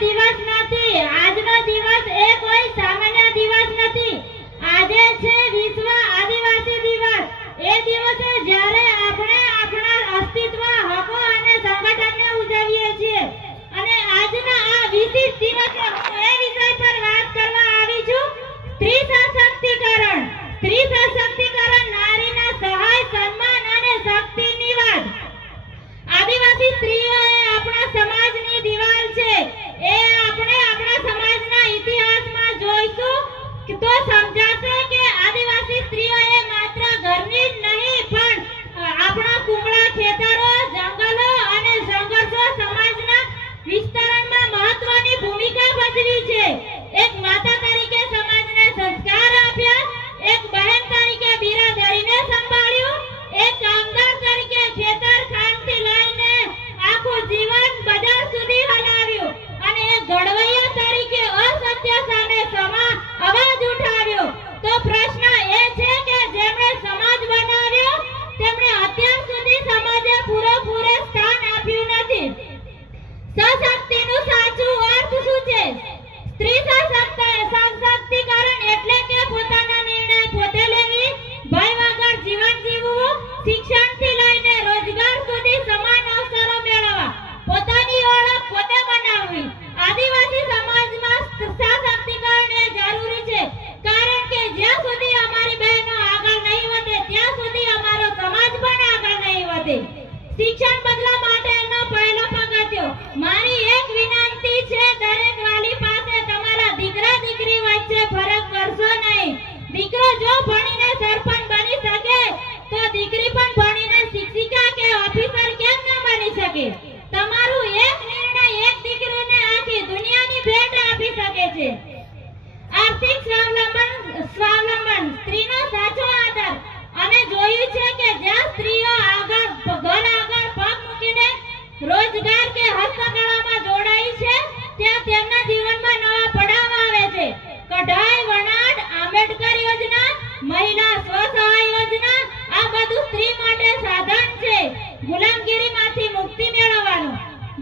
દિવસ નથી. આજનો દિવસ એ કોઈ સામાન્ય દિવસ નથી. આજે છે વિશ્વ આદિવાસી દિવસ. એ દિવસે જ્યારે આપણે આપણા અસ્તિત્વ, હકો અને સંગઠનને ઉજવીએ છીએ. અને આજના આ વિશિષ્ટ દિવસે હું એ વિષય પર વાત કરવા આવી છું. સ્ત્રી સશક્તિકરણ સ્ત્રી સશક્તિકરણ খেতে સ્ત્રી શકે. તમારું એક નિર્ણય એક દીકરીને આખી દુનિયાની ભેટ આપી શકે છે. આર્થિક સ્વાવલંબન સ્વાવલંબન સ્ત્રીનો સાચો આધાર અમે જોયું છે કે જ્યાં સ્ત્રીઓ આગળ ઘર આગળ પગ મૂકીને રોજગાર કે હસ્તકળામાં જોડાઈ છે, ત્યાં તેમના જીવનમાં નવા પડાવ આવે છે. કઢાઈ, વણાટ, આંબેડકર યોજના, મહિલા સ્વસહાય યોજના, આ બધું સ્ત્રી માટે સાધન છે. મેળવવાનું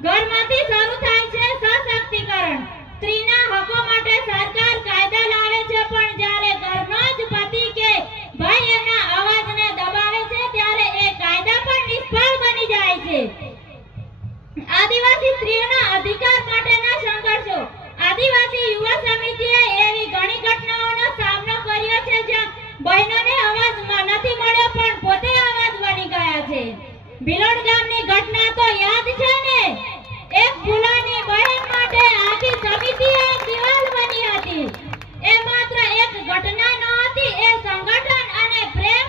ઘરમાંથી શરૂ થાય છે સશક્તિકરણ. સ્ત્રીના હકો માટે સરકાર કાયદા લાવે છે, પણ જ્યારે ઘરનો જ પતિ કે ભાઈ એના અવાજને દબાવે છે, ત્યારે એ કાયદા પણ નિષ્ફળ બની જાય છે. આદિવાસી સ્ત્રીઓના અધિકાર માટેના સંઘર્ષો. આદિવાસી યુવા સમિતિએ એવી ઘણી ઘટનાઓનો સામનો કર્યો છે, જ્યાં બહેનોને અવાજ નથી મળ્યો, પણ પોતે અવાજ બની ગયા છે. ભિલોડ ગામની ઘટના તો યાદ છે ને એક ભૂલાની બહેન માટે આખી સમિતિ એક દિવાલ બની હતી એ માત્ર એક ઘટના નહોતી એ સંગઠન અને પ્રેમ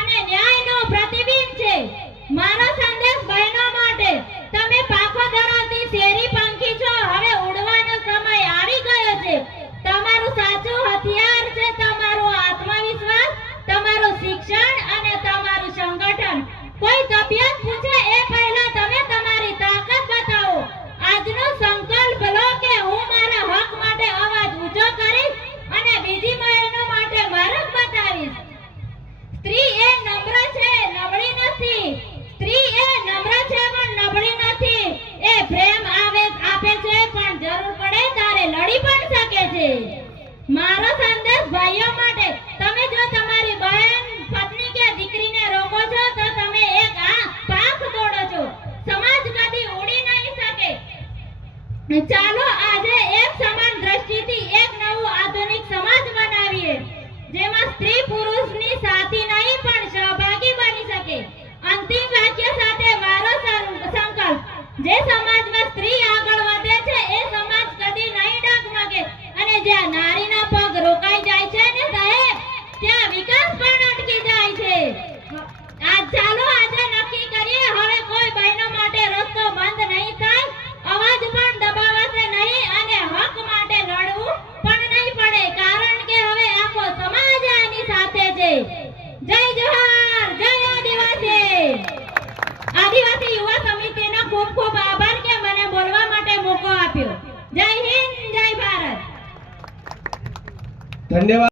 અને ન્યાયનો પ્રતિબિંબ છે મારો સંદેશ બહેનો માટે તમે પાખો ધરાવતી શેરી પંખી છો હવે ઉડવાનો સમય આવી ગયો છે તમારું સાચું હથિયાર છે તમારો આત્મવિશ્વાસ તમારું શિક્ષણ અને તમારું સંગઠન કોઈ તબિયત પૂછે એ પહેલા તમે તમારી તાકાત બતાવો આજનો સંકલ્પ લો કે હું મારા હક માટે અવાજ ઊંચો કરીશ અને બીજી બહેનો માટે માર્ગ બતાવીશ સ્ત્રી એ નમ્ર છે નબળી નથી સ્ત્રી એ નમ્ર છે પણ નબળી નથી એ પ્રેમ આવે આપે છે પણ જરૂર પડે ત્યારે લડી પણ શકે છે મારો સંદેશ ભાઈઓ માટે, તમે જો તમારી બહેન, પત્ની કે દીકરીને રોકો છો, તો તમે એક આ પાપ તોડો છો. સમાજ કદી ઉડી નહીં શકે. ચાલો આજે એક સમાન દ્રષ્ટિથી એક નવું આધુનિક સમાજ બનાવીએ, જેમાં સ્ત્રી પુરુષની સાથી નહીં પણ સહભાગી બની શકે અંતિમ વાક્ય સાથે મારો સં- સંકલ્પ જે સમાજમાં સ્ત્રી આગળ વધે છે એ સમાજ કદી નહીં ડગમગે અને જ્યાં નારીના પગ રોકાઈ જાય છે ને સાહેબ, ત્યાં વિકાસ પણ અટકી જાય છે. આજ ચાલો, આજે નક્કી કરીએ, હવે કોઈ બહેનો માટે રસ્તો બંધ નહીં થાય, અવાજ પણ દબાવાશે નહીં અને હક માટે લડવું પણ નહીં પડે, કારણ કે હવે આખો સમાજ આની સાથે છે. જય જોહાર, જય આદિવાસી. આદિવાસી યુવા સમિતિનો ખૂબ ખૂબ ધન્યવાદ.